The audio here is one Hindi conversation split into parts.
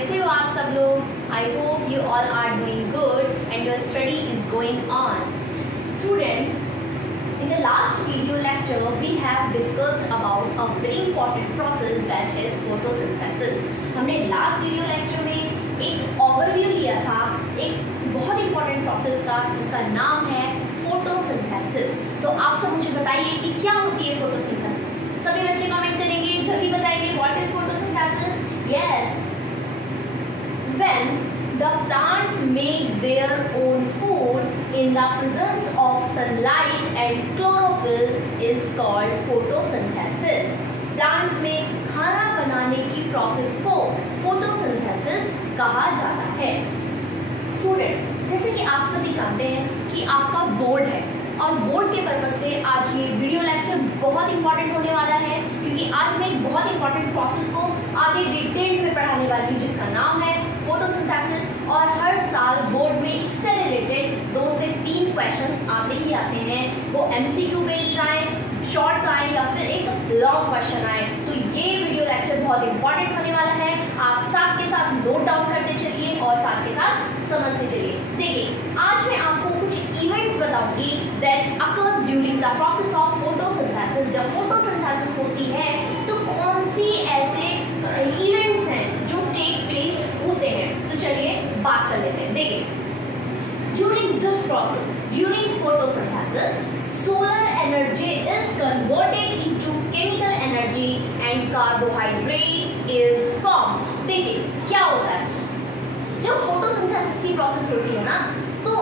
कैसे हो आप सब लोग? I hope you all are doing good and your study is going on. Students, in the last video lecture we have discussed about a very important process that is photosynthesis. हमने last video lecture में एक overview लिया था एक बहुत important process का जिसका नाम है photosynthesis. तो आप सब मुझे बताइए कि क्या होती है photosynthesis? सभी बच्चे कमेंट करेंगे, जल्दी बताएंगे what is photosynthesis? Yes, when the plants make their own food in the presence of sunlight and chlorophyll is called photosynthesis. Plants में खाना बनाने की प्रोसेस को photosynthesis कहा जाता है. स्टूडेंट्स, जैसे कि आप सभी जानते हैं कि आपका बोर्ड है और बोर्ड के पर्पज से आज ये वीडियो लेक्चर बहुत इंपॉर्टेंट होने वाला है क्योंकि आज मैं एक बहुत इंपॉर्टेंट प्रोसेस को आगे डिटेल में पढ़ाने वाली हूँ जिसका नाम है फोटोसिंथेसिस. और हर साल बोर्ड में इससे रिलेटेड 2 से 3 क्वेश्चंस आते ही आते हैं. वो MCQ बेस्ड आए, शॉर्ट्स आए या फिर एक लॉन्ग क्वेश्चन आए. तो ये वीडियो लेक्चर बहुत इंपॉर्टेंट होने वाला है. आप साथ के साथ नोट डाउन करते चलिए और साथ के साथ समझते चलिए. देखिए, आज मैं आपको कुछ इवेंट्स बताऊंगी that occurs during the process of photosynthesis. जब फोटोसिंथेसिस होती है तो कौन सी ऐसे इवेंट्स हैं जो टेक प्लेस होते हैं. तो चलिए बात कर लेते हैं. देखिए, during this process, during photosynthesis, solar energy is converted into chemical energy and carbohydrates is formed. देखिए क्या होता है जब फोटोसिंथेसिस की प्रोसेस होती है ना, तो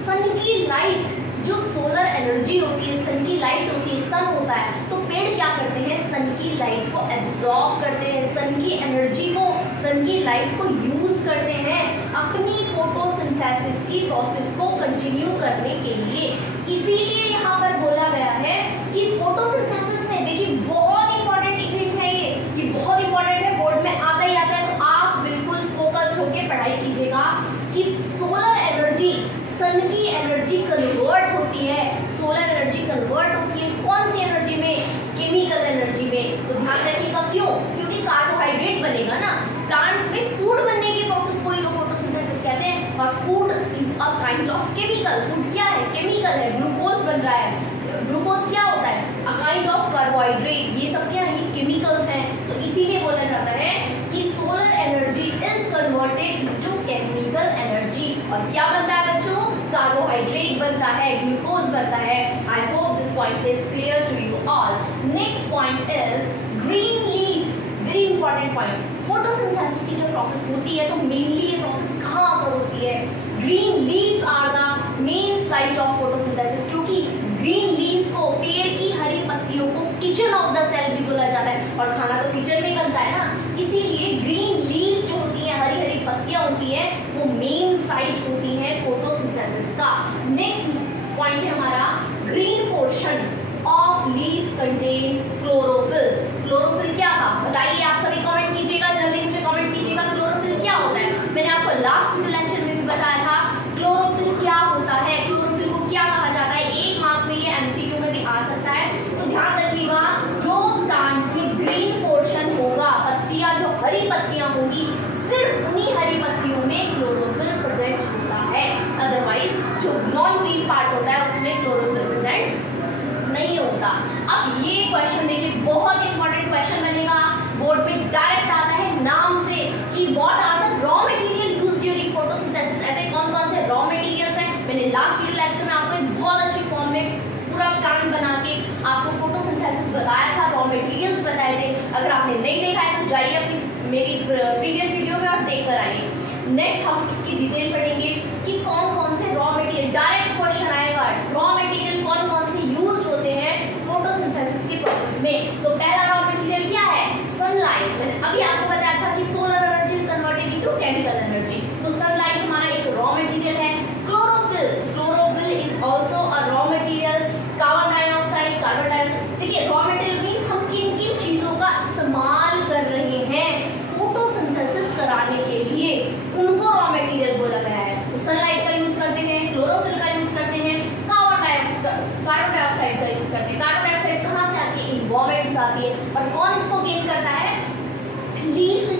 सन की लाइट, जो सोलर एनर्जी होती है, सन की लाइट होती है, सन होता है, तो पेड़ क्या करते हैं, सन की लाइट को एब्जॉर्ब करते हैं, सन की एनर्जी को, सन की लाइट को यूज करते हैं अपनी फोटोसिंथेसिस की प्रोसेस को कंटिन्यू करने के लिए. इसीलिए यहाँ पर बोला गया है कि फोटोसिंथेसिस में, देखिए बहुत इंपॉर्टेंट इवेंट है ये बहुत इंपॉर्टेंट है, बोर्ड में आता ही आता है. तो आप बिल्कुल फोकस होकर पढ़ाई कीजिएगा कि सोलर एनर्जी, सन की एनर्जी कन्वर्ट होती है, सोलर एनर्जी कन्वर्ट होती है कौन सी एनर्जी में, केमिकल एनर्जी में. तो ध्यान रखिएगा क्यों, क्योंकि कार्बोहाइड्रेट बनेगा ना, प्लांट में फूड बनने की प्रोसेस को ही तो फोटोसिंथेसिस कहते हैं. और food is a kind of chemical. Food क्या है, केमिकल है, ग्लूकोज बन रहा है. ग्लूकोज क्या होता है, अ काइंड ऑफ कार्बोहाइड्रेट. ये सब क्या है, ये केमिकल्स हैं. तो इसीलिए बोला जाता है कि solar energy is converted into chemical energy. और क्या बनता है बच्चों, कार्बोहाइड्रेट बनता है, ग्लूकोज बनता है. I hope this point is clear to you all. Next point is green leaves. Very important point. Photosynthesis की जो प्रोसेस होती है तो मेनली ये प्रोसेस कहाँ पर होती है, green leaves are the main site of photosynthesis. क्योंकि ग्रीन लीव्स को, पेड़ की हरी पत्तियों को किचन ऑफ द सेल भी बोला जाता है और खाना तो किचन में बनता है ना. इसीलिए ग्रीन लीव्स जो होती हैं, हरी हरी पत्तियां होती हैं, वो मेन साइट होती हैं फोटोसिंथेसिस का. नेक्स्ट पॉइंट है हमारा green portion of leaves contain chlorophyll. Chlorophyll क्या था बताइए, आप सभी कमेंट कीजिएगा, जल्दी मुझे कमेंट कीजिएगा. क्लोरोफिल क्या होता है, मैंने आपको लास्ट वीडियो लेक्चर में भी बताया था क्लोरोफिल क्या होता है, क्लोरोफिल को क्या कहा जाता है. एक मार्क में ये MCQ में भी आ सकता है. तो ध्यान रखिएगा, जो प्लांट्स में ग्रीन पोर्शन होगा, पत्तियां जो हरी पत्तियां होंगी, सिर्फ उन्हीं हरी पत्तियों में क्लोरोफिल प्रेजेंट होता है. अदरवाइज जो नॉन ग्रीन पार्ट होता है उसमें क्लोरोफिल प्रेजेंट नहीं होता. अब ये क्वेश्चन देखिए, बहुत इंपॉर्टेंट क्वेश्चन बनेगा, बोर्ड में डायरेक्ट आता है नाम से कि what are the raw material used during photosynthesis. ऐसे कौन कौन से रॉ मटेरियल्स हैं. मैंने लास्ट वीडियो लेक्चर में आपको एक बहुत अच्छी फॉर्म में पूरा प्लान बना के आपको फोटोसिंथेसिस बताया था, रॉ मटेरियल्स बताए थे. अगर आपने नहीं देखा है तो जाइए अपनी मेरी प्रीवियस वीडियो में और देख कर आइए. नेक्स्ट हम इसकी डिटेल पढ़ेंगे कि कौन कौन से रॉ मटेरियल, डायरेक्ट क्वेश्चन आएगा, रॉ मटेरियल कौन कौन से यूज होते हैं फोटोसिंथेसिस की प्रोसेस में. तो पहला रॉ मटेरियल क्या है, सनलाइट. मैंने अभी आपको बताया था कि solar energy is converted into chemical energy. तो सनलाइट हमारा एक रॉ मटेरियल है. Chlorophyll, chlorophyll is also a raw material. Carbon dioxide, carbon dioxide. देखिए, रॉ मटेरियल मींस हम किन किन चीजों का इस्तेमाल कर रहे हैं फोटोसिंथेसिस कराने के लिए, उनको रॉ मटेरियल बोला गया है. तो सनलाइट का यूज करते हैं, क्लोरोफिल का यूज करते हैं.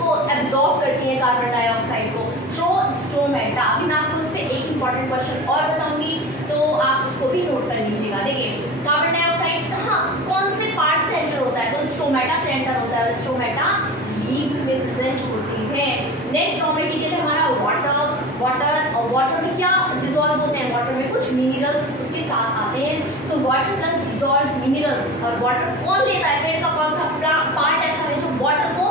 इसको एब्जॉर्ब करती हैं कार्बन डाइऑक्साइड को थ्रू स्ट्रोमेटा। अभी मैं आपको उस पर एक इंपॉर्टेंट क्वेश्चन और बताऊंगी, तो आप उसको भी नोट कर लीजिएगा। देखिए कार्बन डाइऑक्साइड कहाँ कौन से पार्ट से एंटर होता है, तो स्ट्रोमेटा से एंटर होता है। स्ट्रोमेटा लीव्स में प्रेजेंट होती है। नेक्स्ट रॉ मटेरियल है हमारा वाटर और वाटर में क्या डिसॉल्व होते हैं, वाटर में कुछ मिनरल्स उसके साथ आते हैं। तो वाटर प्लस डिसॉल्व मिनरल्स, और वाटर कौन लेता है, पेड़ का कौन सा पार्ट ऐसा है जो वाटर को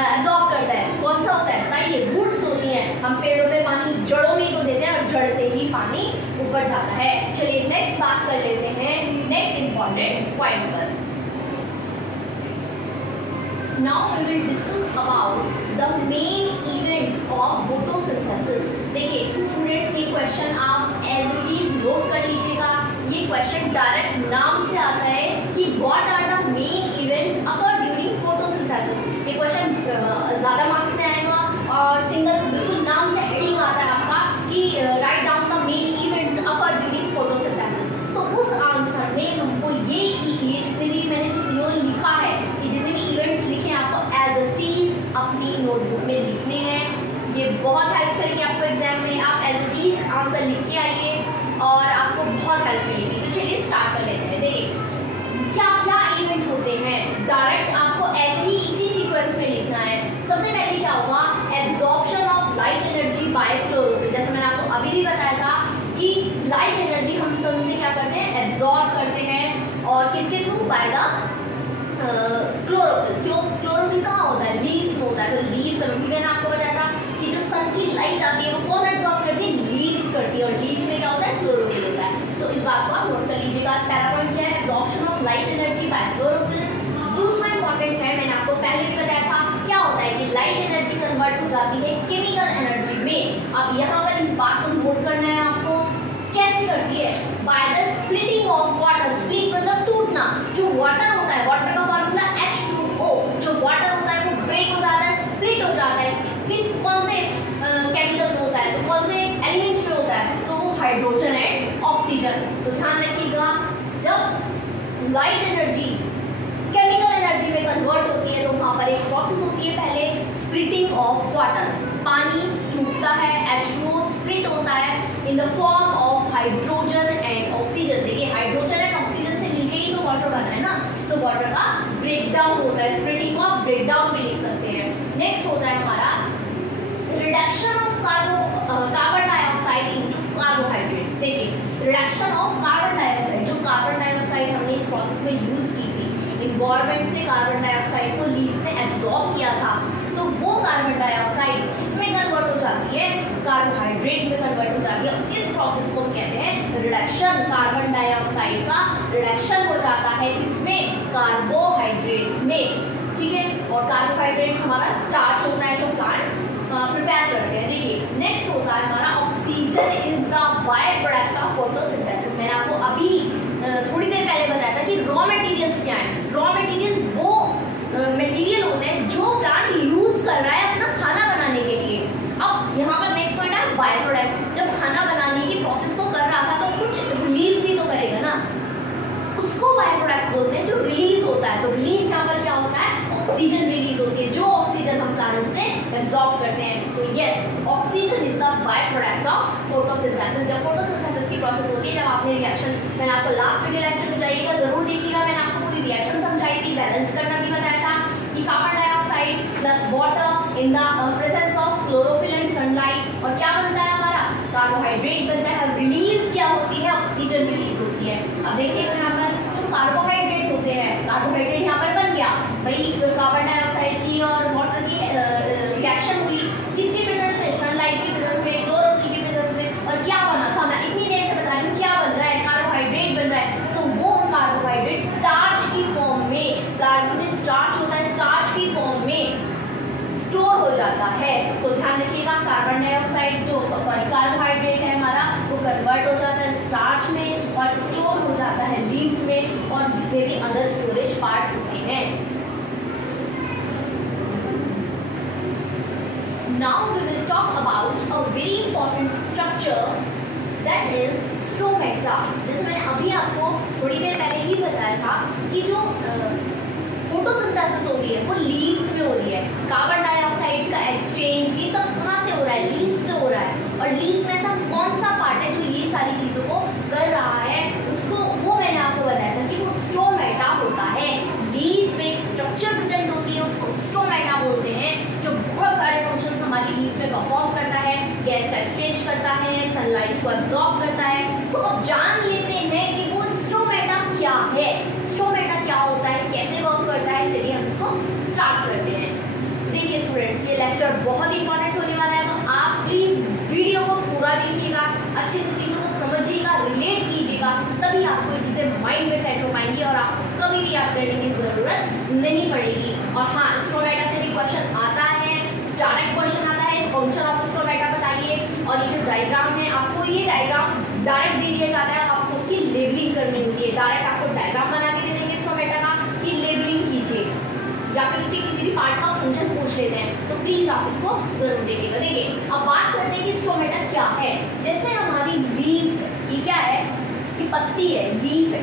एब्जॉर्ब करता है, कौन सा होता है बताइए, रूट्स होती हैं। हम पेड़ों में पानी जड़ों में को देते हैं और जड़ से ही पानी ऊपर जाता है। चलिए नेक्स्ट बात कर लेते हैं नेक्स्ट इंपॉर्टेंट पॉइंट पर। Now we will discuss about the main events of photosynthesis. देखिए स्टूडेंट्स, ये क्वेश्चन आप एज इट इज नोट कर लीजिएगा। ये क्वेश्चन डायरेक्ट नाम से आता है कि what are the main events occur during photosynthesis. ये क्वेश्चन ज़्यादा मार्क्स में आएगा और सिंगल बिल्कुल नाम से हेडिंग आता है आपका कि write down the main events occur during photosynthesis. तो उस आंसर में हमको ये जितने भी मैंने जो लिखा है, ये जितने भी इवेंट्स लिखे हैं आपको एज इट इज अपनी नोटबुक में लिखने हैं। ये बहुत हेल्प करेगी आपको एग्जाम में। आप एज इट इज आंसर लिख के आइए और आपको बहुत हेल्प मिलेगी। तो चलिए स्टार्ट कर लेते हैं। देखिए क्या क्या इवेंट होते हैं, डायरेक्ट आपको ऐसे ही इसी सीक्वेंस में लिखना है। सबसे पहले क्या होगा, absorption of light energy by chlorophyll. जैसे मैंने आपको अभी भी बताया था कि लाइट एनर्जी हम सन से क्या करते हैं, एब्जॉर्ब करते हैं, और किसके थ्रू, बाय द क्लोरोफिल। क्यों, क्लोरोफिल कहाँ होता है, लीव्स में होता है। तो लीव्स, मैंने आपको बताया था कि जो सन की लाइट आती है वो कौन एब्जॉर्ब करती है, लीव्स करती है, और लीव्स में क्या होता है, क्लोरोफिल होता है। तो इस बात को आप नोट कर लीजिएगा। पहला पॉइंट क्या है, absorption of light energy by chlorophyll. दूसरा इंपॉर्टेंट है, मैंने आपको पहले भी बताया था, क्या होता है कि लाइट एनर्जी कन्वर्ट हो जाती है केमिकल एनर्जी में। अब यहाँ पर इस बात को नोट करना है आपको, कैसे करती है, by the splitting of water. Split मतलब टूटना। जो वाटर होता है, वाटर का फॉर्मूला H2O, जो वाटर होता है वो ब्रेक हो जाता है, स्प्लिट हो जाता है। किस कौन से केमिकल में होता है, तो कौन से एलिमेंट्स में होता है, तो वो हाइड्रोजन एंड ऑक्सीजन। तो ध्यान रखिएगा, जब लाइट एनर्जी केमिकल एनर्जी में कन्वर्ट होती है तो वहाँ पर एक प्रोसेस होती है, पहले स्प्लिटिंग ऑफ वाटर, पानी टूटता है, H2O स्प्लिट होता है इन the form of hydrogen and oxygen. देखिए हाइड्रोजन एंड ऑक्सीजन से मिलके ही तो वाटर बना है ना, तो वाटर का ब्रेकडाउन होता है। स्प्लिटिंग को आप ब्रेकडाउन भी लिख सकते हैं। नेक्स्ट होता है हमारा reduction of carbon dioxide into carbohydrates. देखिए रिडक्शन ऑफ कार्बन डाइऑक्साइड, जो कार्बन डाइऑक्साइड हमने इस प्रोसेस में यूज की थी, इन्वायरमेंट से कार्बन डाइऑक्साइड को लीव्स ने एब्जॉर्ब किया था, तो वो कार्बन डाइऑक्साइड किसमें कन्वर्ट हो जाती है, कार्बोहाइड्रेट में कन्वर्ट हो जाती है। इस प्रोसेस को कहते हैं रिडक्शन। कार्बन डाइऑक्साइड का रिडक्शन हो जाता है किसमें, कार्बोहाइड्रेट्स में, ठीक है। और कार्बोहाइड्रेट्स हमारा स्टार्च होता है जो प्लांट प्रिपेयर करते हैं। देखिए नेक्स्ट होता है हमारा oxygen is the by product of photosynthesis. मैंने आपको अभी थोड़ी देर पहले बताया था कि रॉ मटेरियल्स क्या है। रॉ मटेरियल वो मटेरियल होते हैं जो प्लांट यूज कर रहा है अपना खाना बनाने के लिए। अब यहाँ पर नेक्स्ट पॉइंट है बाय प्रोडक्ट। जब खाना बनाने की प्रोसेस को कर रहा था तो कुछ रिलीज भी तो करेगा ना, उसको बाय प्रोडक्ट बोलते हैं, जो रिलीज होता है। तो रिलीज यहाँ पर क्या होता है, ऑक्सीजन रिलीज होती है, जो ऑक्सीजन हम प्लांट से एब्जॉर्ब करते हैं। तो yes, oxygen is the by product of photosynthesis. जब फोटोसिंथेसिस की प्रोसेस होती है, जब आपने रिएक्शन, मैंने आपको लास्ट वीडियो लेक्चर में जाइएगा जरूर देखिएगा, मैंने आपको पूरी रिएक्शन समझाई थी, बैलेंस करना भी बताया था कि carbon dioxide plus water in the presence of chlorophyll and sunlight, और क्या बनता है हमारा, कार्बोहाइड्रेट बनता है। रिलीज क्या होती है, ऑक्सीजन रिलीज होती है। अब देखिएगा यहाँ पर जो कार्बोहाइड्रेट होते हैं, कार्बोहाइड्रेट यहाँ पर बन गया भाई, कार्बन डाइऑक्साइड की और वाटर की रिएक्शन हुई, किसके प्रेजेंस में, सनलाइट की प्रेजेंस में, क्लोरोफिल की प्रेजेंस में, और क्या बना था, मैं इतनी देर से बता रही हूँ क्या बन रहा है, कार्बोहाइड्रेट बन रहा है। तो वो कार्बोहाइड्रेट स्टार्च की फॉर्म में, प्लांट्स में स्टार्च होता है, स्टार्च की फॉर्म में स्टोर हो जाता है। तो ध्यान रखिएगा, कार्बन डाइऑक्साइड जो कार्बोहाइड्रेट है हमारा, वो कन्वर्ट हो जाता है स्टार्च में और स्टोर हो जाता है लीव्स में और जितने भी अदर स्टोरेज पार्ट होते हैं। Now we will talk about a very important structure that is stromata. जैसे मैंने अभी आपको थोड़ी देर पहले ही बताया था कि जो फोटोसिंथेसिस हो रही है वो लीव्स में हो रही है। कार्बन डाइऑक्साइड न्यूट्रिएंट्स को एब्जॉर्ब करता है। तो अब जान लेते हैं कि वो स्ट्रोमेटा क्या है, स्ट्रोमेटा क्या होता है, कैसे वर्क करता है। चलिए हम इसको स्टार्ट करते हैं। देखिए स्टूडेंट्स, ये लेक्चर बहुत इंपॉर्टेंट होने वाला है, तो आप प्लीज वीडियो को पूरा देखिएगा, अच्छे से चीज़ों को समझिएगा, रिलेट कीजिएगा, तभी आपको ये चीज़ें माइंड में सेट हो पाएंगी और आपको कभी भी याद करने की ज़रूरत नहीं पड़ेगी। और हाँ, स्ट्रोमेटा से भी क्वेश्चन आता है, डायरेक्ट क्वेश्चन आता है, फंक्शन ऑफ स्ट्रोमेटा बताइए। और ये जो डायग्राम है, आपको ये डायग्राम डायरेक्ट दे दिया जाता है, आपको उसकी लेबलिंग करनी होती है। डायरेक्ट आपको डायग्राम बना के दे देंगे स्ट्रोमेटा का कि लेबलिंग कीजिए, या फिर उसके किसी भी पार्ट का फंक्शन पूछ लेते हैं, तो प्लीज आप इसको जरूर देखिएगा। देखिए अब बात करते हैं कि स्ट्रोमेटा क्या है। जैसे हमारी लीफ, ये क्या है कि पत्ती है, लीफ है।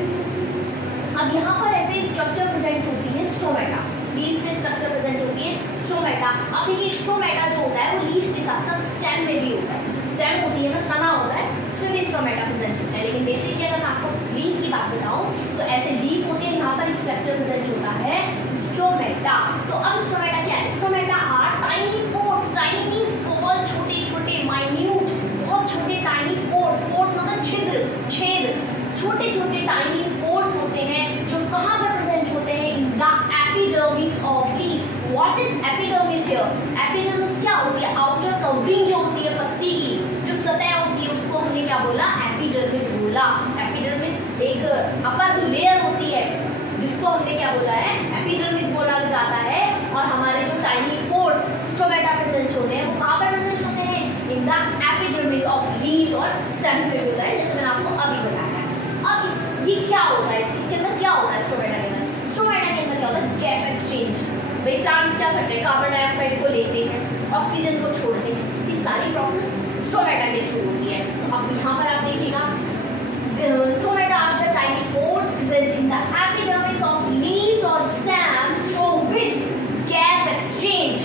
अब यहाँ पर ऐसे स्ट्रक्चर प्रेजेंट होती है स्ट्रोमेटा, लीफ में स्ट्रक्चर प्रेजेंट होती है स्ट्रोमेटा। अब देखिए स्ट्रोमेटा जो होता है वो लीफ के साथ साथ स्टेम में भी होता है। स्टेम होती है ना, तना होता है, उसमें भी स्ट्रोमेटा प्रेजेंट होता है। लेकिन बेसिकली अगर मैं आपको लीफ की बात बताऊं तो ऐसे लीफ होती है, यहाँ पर स्ट्रक्चर प्रेजेंट होता है स्ट्रोमेटा। तो अब स्ट्रोमेटा क्या है? Stomata are tiny pores, tiny means बहुत छोटे छोटे, माइन्यूट, बहुत छोटे टाइनी पोर्स, पोर्स मतलब छिद्र, छेद, छोटे छोटे टाइनी पोर्स होते हैं जो कहाँ पर प्रेजेंट होते हैं? इन the epidermis of leaf. What is epidermis here? Epidermis क्या होती है? आउटर कवरिंग जो होती है पत्ती की, जो सतह होती है, उसको हमने क्या बोला? एपिडर्मिस बोला। एपिडर्मिस एक अपर लेयर होती है जिसको हमने क्या बोला है? एपिडर्मिस बोला जाता है। और हमारे जो टाइनी पोर्स स्ट्रोमेटा प्रेजेंट होते हैं वो कहाँ पर प्रेजेंट होते हैं? इन द एपिडर्मिस ऑफ लीव्स और स्टेम्स में भी होता है, जैसे मैंने आपको अभी बताया है। अब ये क्या होता है? इसके अंदर क्या होता है? स्ट्रोमेटा के अंदर, स्ट्रोमेटा के अंदर क्या होता है? Gas exchange. भाई प्लांट्स क्या करते हैं? कार्बन डाइऑक्साइड को लेते हैं, ऑक्सीजन को छोड़ते हैं, ये सारी प्रोसेस स्ट्रोमेटा के थ्रू होती है। तो अब यहाँ पर आप देखिएगा, stomata are the tiny pores present in the epidermis of leaves और stem through which gas exchange,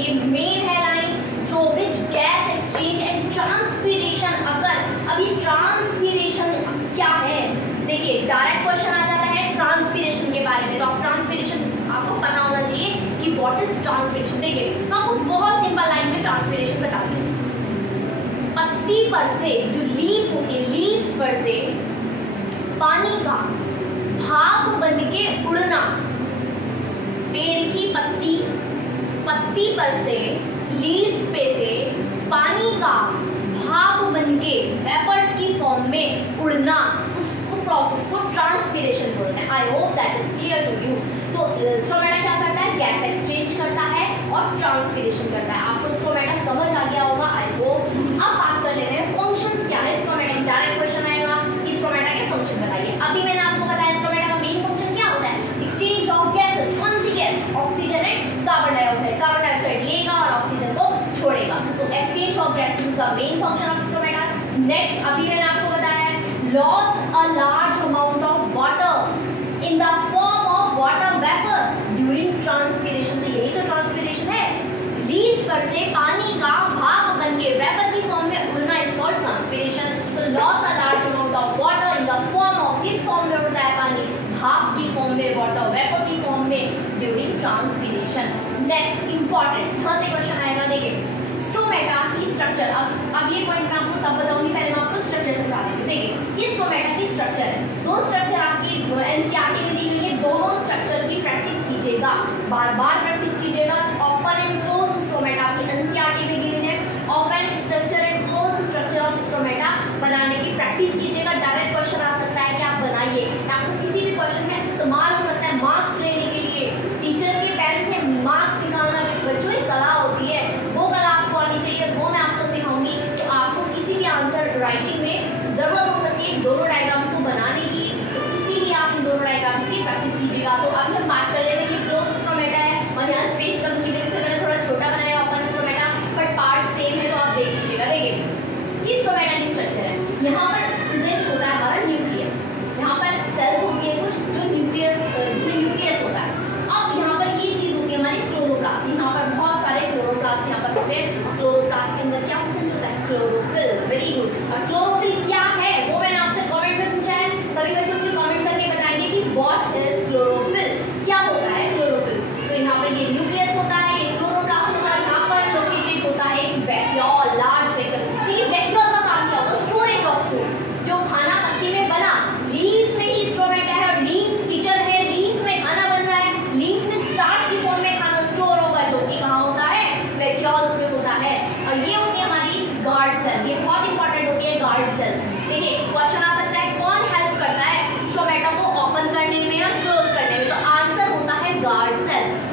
ये मेन है line, through which gas exchange and transpiration अगर। अभी ट्रांसपीरेशन क्या है? देखिए डायरेक्ट क्वेश्चन आ जाता है ट्रांसपीरेशन के बारे में, तो आप ट्रांसपीरेशन आपको पता होना चाहिए कि व्हाट इज ट्रांसपीरेशन। देखिए मैं आपको बहुत सिंपल लाइन में ट्रांसपीरेशन बताती हूँ। पत्ती पर से, जो लीफ होती है, लीव्स पर से पानी का भाप बन के उड़ना। पेड़ की पत्ती, पत्ती पर से, लीव्स पे से पानी का भाप बन के वेपर्स की फॉर्म में उड़ना, उसको प्रोसेस को ट्रांसपीरेशन बोलते हैं। I hope that is clear to you. तो स्ट्रोमेटा क्या करता है? गैस एक्सचेंज करता है और ट्रांसपीरेशन करता है। आपको स्ट्रोमेटा समझ आ गया होगा, आई होप। अब बात कर लेते हैं फंक्शंस क्या है स्ट्रोमेटा। डायरेक्ट क्वेश्चन आएगा कि स्ट्रोमेटा के फंक्शन बताइए। अभी मैंने आपको बताया स्ट्रोमेटा का मेन फंक्शन क्या होता है? Exchange of gases. कौन सी gas? Oxygen and carbon dioxide. Carbon dioxide लेगा और ऑक्सीजन को छोड़ेगा। तो exchange of gases is the main function of stomata. Next, अभी मैंने आपको बताया loss a large amount of water in the form of water vapour during transpiration. तो यही तो ट्रांसपीरेशन है। लीव्स पर से पानी का भाप बन के वेपर की फॉर्म में उड़ना इज कॉल्ड ट्रांसपीरेशन। तो loss a large amount of water in the form of, किस फॉर्म में उड़ता है पानी? भाप की फॉर्म में, वाटर वेपर की फॉर्म में ड्यूरिंग ट्रांसपीरेशन। नेक्स्ट इंपॉर्टेंट, यहाँ से क्वेश्चन आएगा। देखिए स्ट्रोमेटा की स्ट्रक्चर, अब ये पॉइंट मैं आपको तब बताऊंगी, पहले मैं आपको स्ट्रक्चर से बता देती हूँ। देखिए ये स्ट्रोमेटा की स्ट्रक्चर है। दो स्ट्रक्चर आपकी एनसीईआरटी में दी गई है, दोनों स्ट्रक्चर की प्रैक्टिस कीजिएगा, बार बार प्रैक्टिस कीजिएगा। ओपन एंड क्लोज स्ट्रोमेटा आपकी एनसीईआरटी में गिवन है। Open structure and close structure of stromata बनाने की प्रैक्टिस कीजिएगा। डायरेक्ट क्वेश्चन आ सकता है कि आप बनाइए, आपको किसी भी क्वेश्चन में इस्तेमाल हो सकता है मार्क्स लेने के लिए। टीचर के पेन से मार्क्स निकालना बच्चों एक कला होती है, वो कला आपको आनी चाहिए, वो मैं आपको सिखाऊंगी। तो आपको किसी भी आंसर राइटिंग में जरूरत हो सकती है दोनों डायग्राम्स को बनाने की, तो इसीलिए आप इन दोनों डायग्राम्स की प्रैक्टिस कीजिएगा। तो अभी हम बात कर लेते हैं कि क्लोज स्ट्रोमेटा है और called cell.